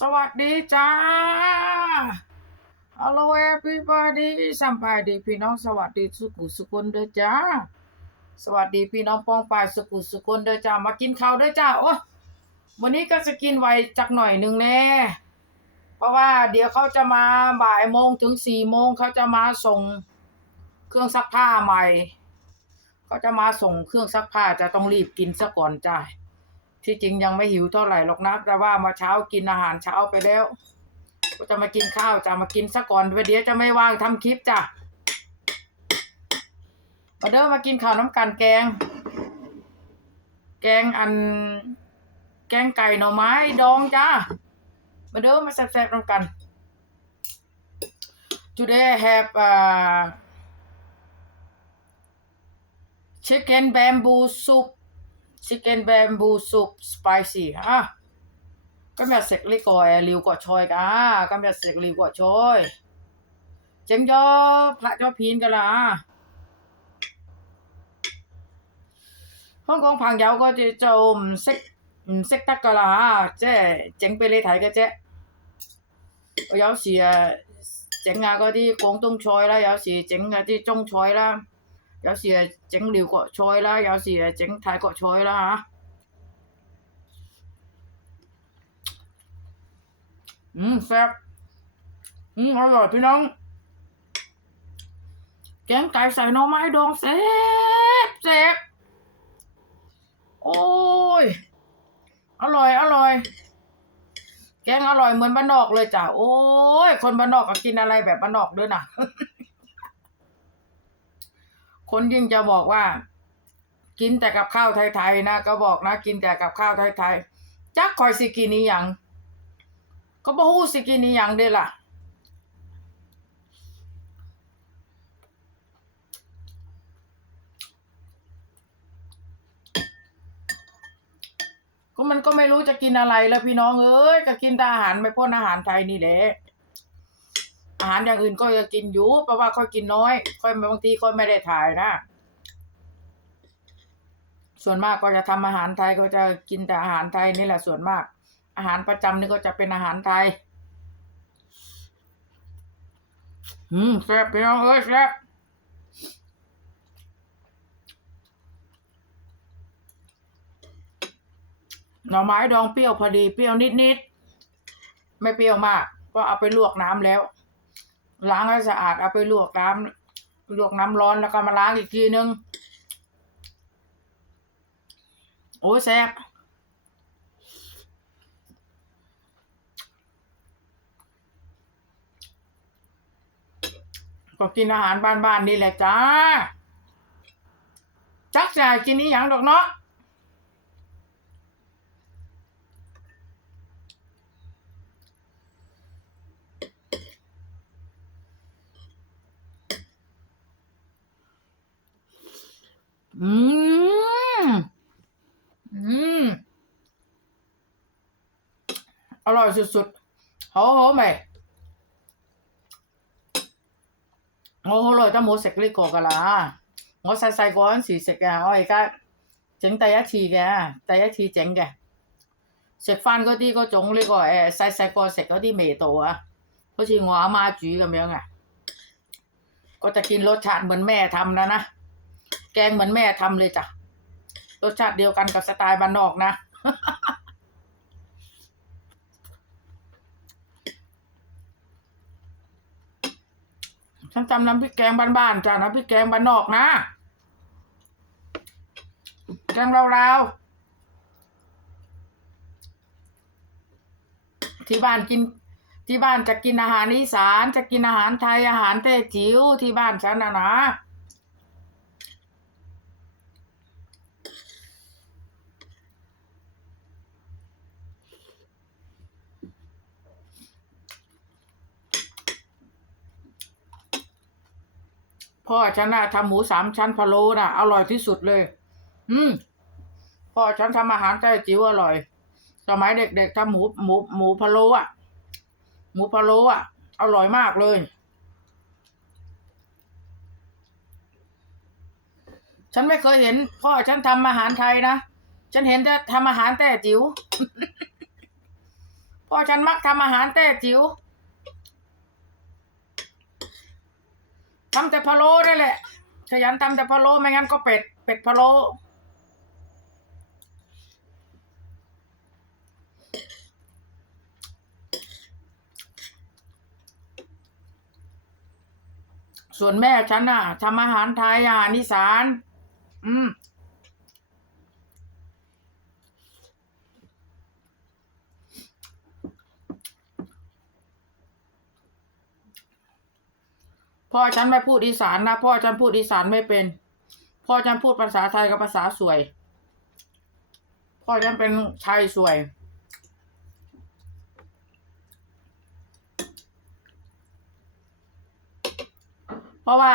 สวัสดีจ้า Hello everybody สัมภาษดีพี่น้องสวัสดีสุขุสุคนเด้อจ้า สวัสดีพี่น้องปองปายสุขุสุคนเด้อจ้า มากินข้าวเด้อจ้า โอ้วันนี้ก็จะกินไวจักหน่อยหนึ่งแน่เพราะว่าเดี๋ยวเขาจะมาบ่ายโมงถึงสี่โมงเขาจะมาส่งเครื่องซักผ้าใหม่ เขาจะมาส่งเครื่องซักผ้าจะต้องรีบกินซะก่อนจ้า ที่จริงยังไม่หิวเท่าไหร่หรอกนะ แต่ว่ามาเช้ากินอาหารเช้าไปแล้ว ก็จะมากินข้าวจะมากินซะก่อนเดี๋ยวจะไม่ว่างทำคลิปจ้ะมาเด้อมากินข้าวน้ำกันแกง แกงอัน แกงไก่หน่อไม้ดองจ้า มาเด้อมาแซ่บๆน้ำกัน today I have uh, chicken bamboo soup chicken bamboo soup spicy อ่ะ 今日食呢個誒廖國菜㗎，今日食廖國菜，整咗拍咗片㗎啦。香港朋友嗰啲就唔識唔識得㗎啦嚇，即係整俾你睇嘅啫。我有時誒整下嗰啲廣東菜啦，有時整下啲中菜啦， 有时诶整廖国菜啦，有时诶整泰国菜啦吓。อืมแซ่บอืมอร่อยพี่น้อง แกงไก่ใส่หน่อไม้ดองแซ่บแซ่บโอ้ย อร่อย อร่อย แกงอร่อยเหมือนบ้านนอกเลยจ้ะ โอ้ย คนบ้านนอกก็กินอะไรแบบบ้านนอกด้วยนะ คนยิ่งจะบอกว่า กินแต่กับข้าวไทยๆนะก็บอกนะ กินแต่กับข้าวไทยๆจักคอยสิกินนี้ยังก็บ่ฮู้สิกินอีหยังเด้ล่ะก็มันก็ไม่รู้จะกินอะไรแล้วพี่น้องเอ้ยก็กินแต่อาหารไม่พ้นอาหารไทยนี่แหละ อาหารอย่างอื่นก็จะกินอยู่ เพราะว่าค่อยกินน้อย ค่อยบางทีค่อยไม่ได้ถ่ายนะ ส่วนมากก็จะทำอาหารไทยก็จะกินแต่อาหารไทยนี่แหละส่วนมาก อาหารประจำนี่ก็จะเป็นอาหารไทย อืมแซ่บพี่น้องเอ้ยแซ่บหน่อไม้ดองเปรี้ยวพอดีเปรี้ยวนิดๆไม่เปรี้ยวมาก ก็เอาไปลวกน้ำแล้ว ล้างให้สะอาดเอาไปลวกน้ำลวกน้ำร้อนแล้วก็มาล้างอีกทีนึง โอ้ยแซ่บก็กินอาหารบ้านๆนี่แหละจ้า จักจ่ายกินนี้อย่างดอกเนาะ ร่อยสุดๆ好好味。我好耐都冇食呢個㗎啦，我細細個嗰陣時食嘅，我而家整第一次嘅，第一次整嘅，食翻嗰啲嗰種呢、個誒細細個食嗰啲味道啊，好似我阿媽煮咁樣啊，ก็จะกินรสชาติเหมือนแม่ทำแล้วนะ แกงเหมือนแม่ทำเลยจ้ะ รสชาติเดียวกันกับสไตล์บ้านนอกนะ ฉันจำน้ำพริกแกงบ้านๆจ้ะน้ำพริกแกงบ้านนอกนะ แกงลาวๆที่บ้านกิน ที่บ้านจะกินอาหารอีสาน จะกินอาหารไทยอาหารเต้จิ๋วที่บ้านฉันนะนะ พ่อฉันน่ะทำหมูสามชั้นพะโล้น่ะอร่อยที่สุดเลย อืมพ่อฉันทำอาหารใต้จิ๋วอร่อย สมัยเด็กๆทำหมูหมูหมูพะโล้อะ หมูพะโล้อะ อร่อยมากเลยฉันไม่เคยเห็น พ่อฉันทำอาหารไทยนะ ฉันเห็นแต่ทำอาหารแต่จิ๋ว พ่อฉันมักทำอาหารแต่จิ๋ว ทำแต่พะโล้นั่นแหละ ขยันทำแต่พะโล้ไม่งั้นก็เป็ด เป็ดพะโล้ส่วนแม่ฉันน่ะทำอาหารไทยอาหารอีสาน อืม พ่อฉันไม่พูดอีสานนะพ่อฉันพูดอีสานไม่เป็น พ่อฉันพูดภาษาไทยกับภาษาสวย พ่อฉันเป็นชายสวย เพราะว่า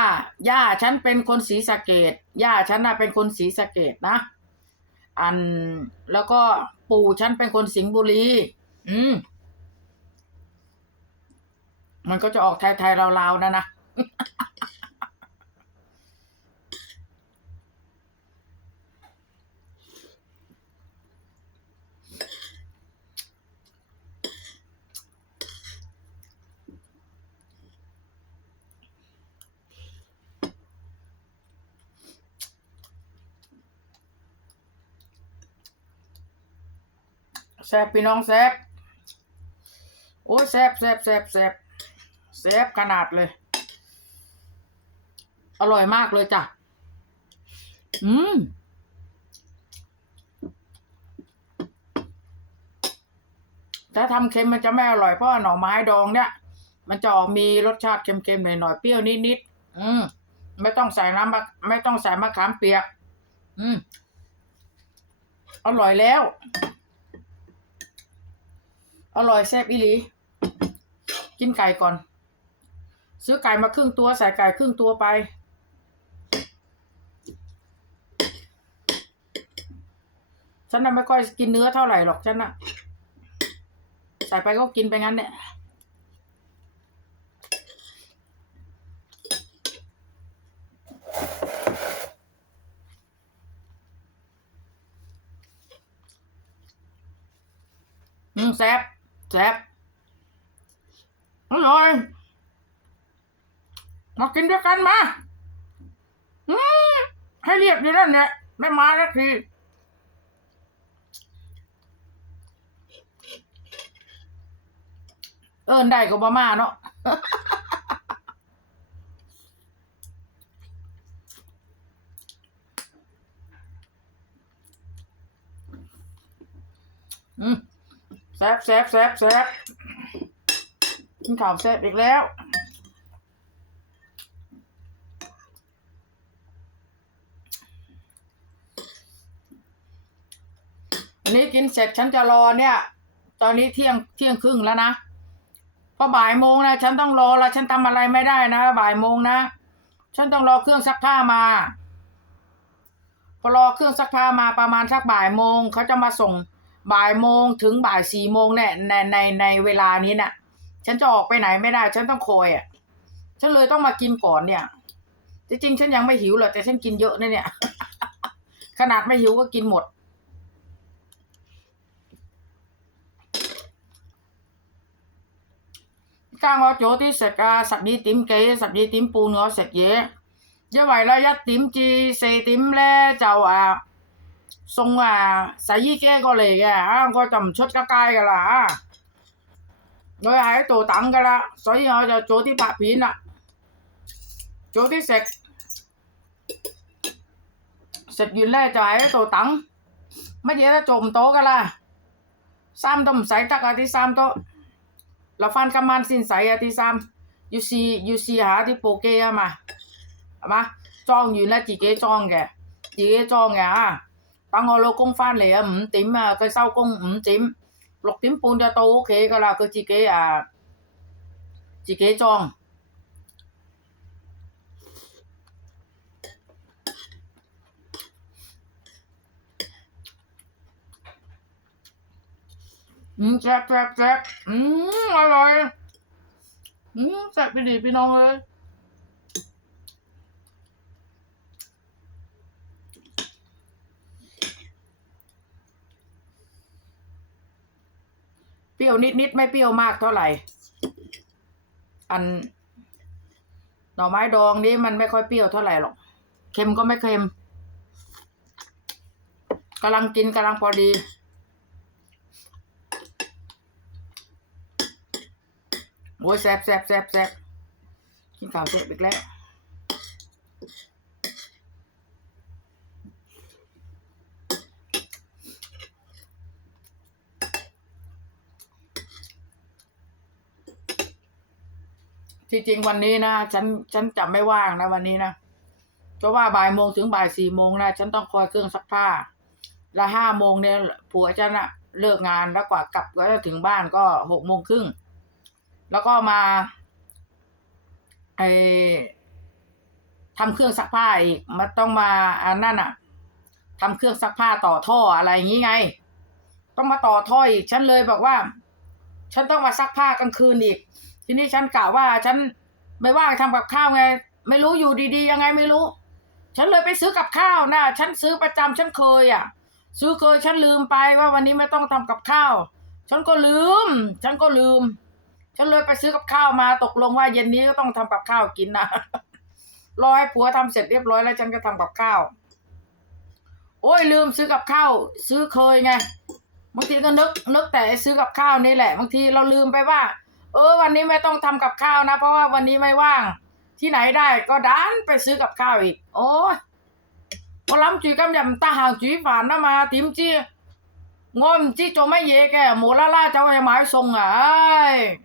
ย่าฉันเป็นคนศรีสะเกดย่าฉันน่ะเป็นคนศรีสะเกดนะ อันแล้วก็ปู่ฉันเป็นคนสิงห์บุรี อืมมันก็จะออกไทยๆลาวๆนะนะ แซบพี่น้องแซบโอ้ยแซบแซบแซบแซบแซบขนาดเลย ร่อยมากเลยจ้ะ อืม ถ้าทำเค็มมันจะไม่อร่อยเพราะหน่อไม้ดองเนี่ย มันจะออกมีรสชาติเค็มๆหน่อยๆเปรี้ยวนิดๆ อืม ไม่ต้องใส่น้ำมะไม่ต้องใส่มะขามเปียก อืม อร่อยแล้ว อร่อยแซ่บอีหลี กินไก่ก่อนซื้อไก่มาครึ่งตัวใส่ไก่ครึ่งตัวไป ฉันน่ะไม่ค่อยกินเนื้อเท่าไหร่หรอกฉันน่ะ ใส่ไปก็กินไปงั้นเนี่ยอืมแซ่บแซ่บอร่อยมากินด้วยกันมา อืมให้เรียกดีนั่นเนี่ยไม่มาสักที เอินได้ก็บ่มาเนาะอืมแซบแซบแซบแซ่บกินข้าวแซบอีกแล้วอันนี้กินเสร็จฉันจะรอเนี่ย ตอนนี้เที่ยงเที่ยงครึ่งแล้วนะ พอบ่ายโมงนะฉันต้องรอล้วฉันทำอะไรไม่ได้นะบ่ายโมงนะฉันต้องรอเครื่องซักผ้ามา พอรอเครื่องซักผ้ามาประมาณสักบ่ายโมงเขาจะมาส่งบ่ายโมงถึงบ่ายสี่โมงเนี่ยในในในเวลานี้น่ะ ฉันจะออกไปไหนไม่ได้ ฉันต้องคอยอะ ฉันเลยต้องมากินก่อนเนี่ยจริงๆฉันยังไม่หิวหรอกแต่ฉันกินเยอะนะเนี่ย ขนาดไม่หิวก็กินหมด Ca ngó chỗ tí sạch à, sạch đi tím kế, sạch đi tím bù nữa sạch dễ. Như vậy là一點至四點咧就啊送啊洗衣機過嚟嘅啊，我就唔出得街噶啦啊，我喺度等噶啦，所以我就早啲拍片啦，早啲食，食完咧就喺度等，乜嘢都做唔到噶啦，衫都唔洗得啊啲衫都。 留翻今晚先洗啊啲衫，要試要試下啲布機啊嘛，係嘛？裝完咧自己裝嘅，自己裝嘅啊！等我老公翻嚟啊，五點啊，佢收工五點，六點半就到屋企噶啦，佢自己啊自己裝。 อืมแซ่บแซ่บแซ่บอืมอร่อย อืมแซ่บไปดีพี่น้องเลยเปรี้ยวนิดๆไม่เปรี้ยวมากเท่าไหร่ อัน หน่อไม้ดองนี้มันไม่ค่อยเปรี้ยวเท่าไหร่หรอก เค็มก็ไม่เค็มกำลังกินกำลังพอดี โอ้ยแซ่บแซ่บแซ่บแซ่บกินข้าวเสร็จอีกแล้วที่จริงวันนี้นะฉันฉันจะไม่ว่างนะวันนี้นะเพราะว่าบ่ายโมงถึงบ่ายสี่โมงนะฉันต้องคอยเครื่องซักผ้า และห้าโมงเนี่ยผัวฉันอะเลิกงานแล้วกว่ากลับก็จะถึงบ้านก็หกโมงครึ่ง แล้วก็มาไอทำเครื่องซักผ้าอีก มันต้องมาอันนั่นอะทำเครื่องซักผ้าต่อท่ออะไรอย่างงี้ไง ต้องมาต่อท่ออีก ฉันเลยบอกว่า ฉันต้องมาซักผ้ากลางคืนอีก ทีนี้ฉันกะว่า ฉันไม่ว่างทำกับข้าวไง ไม่รู้อยู่ดีๆยังไงไม่รู้ ฉันเลยไปซื้อกับข้าวนะฉันซื้อประจำฉันเคยอะ ซื้อเคยฉันลืมไปว่าวันนี้ไม่ต้องทำกับข้าว ฉันก็ลืม ฉันก็ลืม ฉันเลยไปซื้อกับข้าวมาตกลงว่าเย็นนี้ก็ต้องทำกับข้าวกินนะรอให้ผัวทำเสร็จเรียบร้อยแล้วฉันก็ทำกับข้าว โอ้ยลืมซื้อกับข้าวซื้อเคยไงบางทีก็นึกนึกแต่ซื้อกับข้าวนี่แหละบางทีเราลืมไปว่า เออ วันนี้ไม่ต้องทำกับข้าวนะ เพราะว่าวันนี้ไม่ว่าง ที่ไหนได้ก็ดันไปซื้อกับข้าวอีก โอ้ยพอล้ำจุยกำยำตาห่างจุยฝานนะมาติมจี้งอมจี้โจไม่เยแกหมูละล่าเจ้าไอ้ไม้ทรงอะไอ้จี้ตั้มตายที่ละออนจองอะ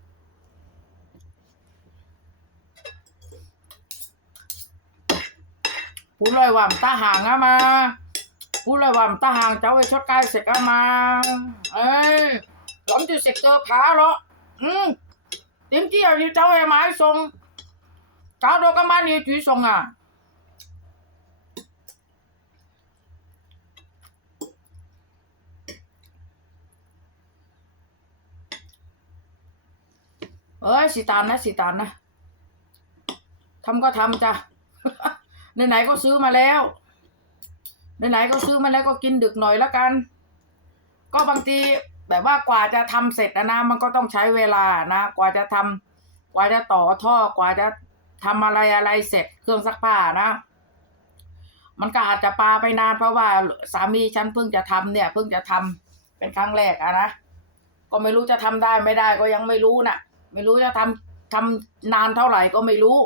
วานทรงแลเจ้ลอยวามตาห่างอะมาพูดเลยวามตาห่างเจ้าไอ้ชดกายเสกอะมา เอ้ยหล้มจะเสกเจอผาเหรออืมเต็มที่เอาอยู่เจ้าไอ้หมายทรงเจ้าโดนก็มานี่จุ๋ยทรงอะเอ้ยสิตานนะสิตานนะทำก็ทำจ้ะ ไหนๆก็ซื้อมาแล้วไหนๆก็ซื้อมาแล้วก็กินดึกหน่อยละกัน ก็บางทีแบบว่ากว่าจะทำเสร็จนะนะมันก็ต้องใช้เวลานะกว่าจะทำกว่าจะต่อท่อกว่าจะทำอะไรอะไรเสร็จเครื่องซักผ้านะ มันก็อาจจะปาไปนานเพราะว่าสามีฉันเพิ่งจะทำเนี่ย เพิ่งจะทำเป็นครั้งแรกอะนะก็ไม่รู้จะทำได้ไม่ได้ก็ยังไม่รู้น่ะ ไม่รู้จะทำทำนานเท่าไหร่ก็ไม่รู้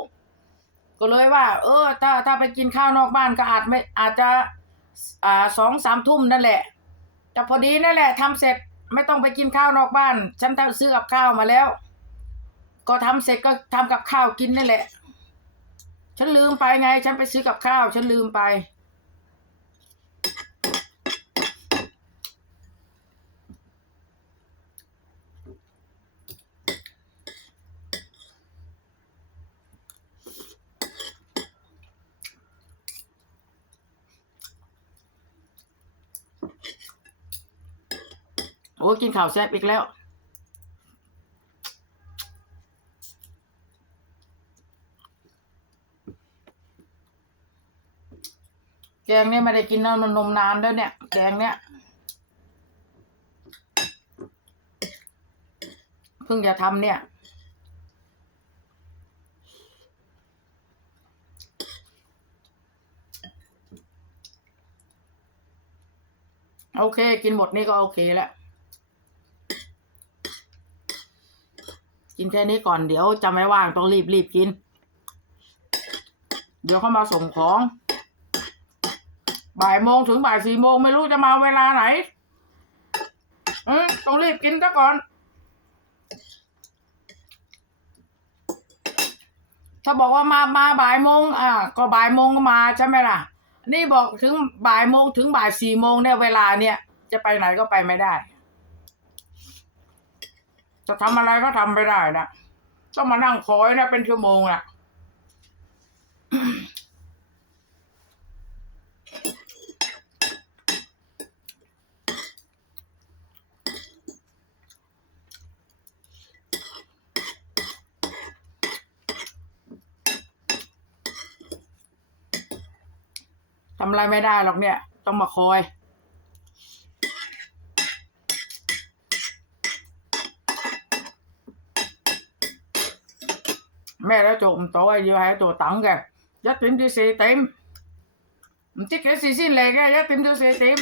ก็เลยว่า เออ ถ้าถ้าไปกินข้าวนอกบ้านก็อาจไม่อาจจะอ่าสองสามทุ่มนั่นแหละแต่พอดีนั่นแหละทำเสร็จไม่ต้องไปกินข้าวนอกบ้าน ฉันซื้อกับข้าวมาแล้ว ก็ทำเสร็จก็ทำกับข้าวกินนั่นแหละ ฉันลืมไปไง ฉันไปซื้อกับข้าว ฉันลืมไป โอ้กินข้าวแซ่บอีกแล้ว แกงเนี่ยไม่ได้กินนมนมนานแล้วเนี่ย แกงเนี่ยเพิ่งจะทำเนี่ยโอเค กินหมดนี่ก็โอเคแล้ว กินแค่นี้ก่อนเดี๋ยวจะไม่ว่างต้องรีบรีบกิน เดี๋ยวเขามาส่งของ บ่ายโมงถึงบ่ายสี่โมงไม่รู้จะมาเวลาไหนต้องรีบกินซะก่อน ถ้าบอกว่ามามาบ่ายโมงอ่าก็บ่ายโมงก็มาใช่ไหมล่ะ นี่บอกถึงบ่ายโมงถึงบ่ายสี่โมงเนี่ยเวลาเนี่ย จะไปไหนก็ไปไม่ได้ จะทำอะไรก็ทำไม่ได้นะต้องมานั่งคอยนะเป็นชั่วโมงนะทำอะไรไม่ได้หรอกเนี่ย ต้องมาคอย 咩都做唔到啊！要喺度等嘅，一點至四點，唔知幾時先嚟嘅，一點到四點。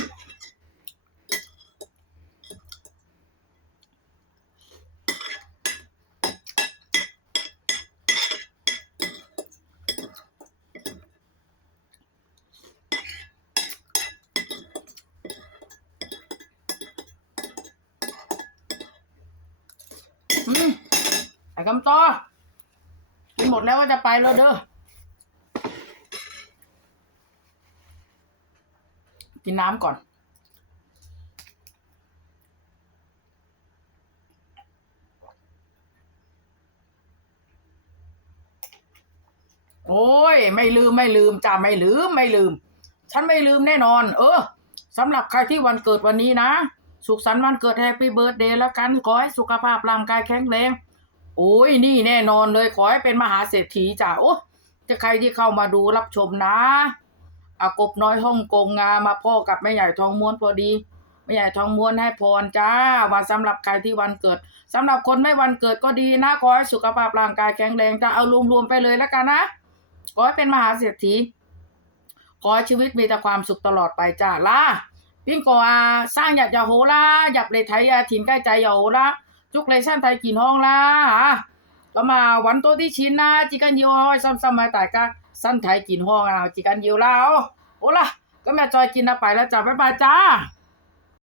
嗯，係咁多。 หมดแล้วก็จะไปแล้วเด้อ กินน้ำก่อนโอ้ย ไม่ลืมไม่ลืมจ้าไม่ลืมไม่ลืม ฉันไม่ลืมแน่นอน เออสำหรับใครที่วันเกิดวันนี้นะ สุขสันต์วันเกิดแฮปปี้เบิร์ดเดย์แล้วกัน ขอให้สุขภาพร่างกายแข็งแรง โอ้ยนี่แน่นอนเลยขอให้เป็นมหาเศรษฐีจ้ะโอ้จะใครที่เข้ามาดูรับชมนะอากบน้อยฮ่องกงงามาพ่อกับแม่ใหญ่ทองม้วนพอดีแม่ใหญ่ทองม้วนให้พรจ้าว่าสำหรับใครที่วันเกิดสำหรับคนไม่วันเกิดก็ดีนะขอให้สุขภาพร่างกายแข็งแรงจะเอารวมๆไปเลยแล้วกันนะขอให้เป็นมหาเศรษฐีขอให้ชีวิตมีแต่ความสุขตลอดไปจ้าล่ะปิ้งกอาสร้างหยัดยาโหล่ะหยับเลยไทยอาถิ่นใกล้ใจอย่าโหล่ะchúc lấy sang thái kín hong la hả có mà quán tôi đi chín na chỉ cần nhiều thôi xong xong mà tại ca săn thái kín hong nào chỉ cần nhiều lao ô la có mẹ cho chín là phải là chào bye bye cha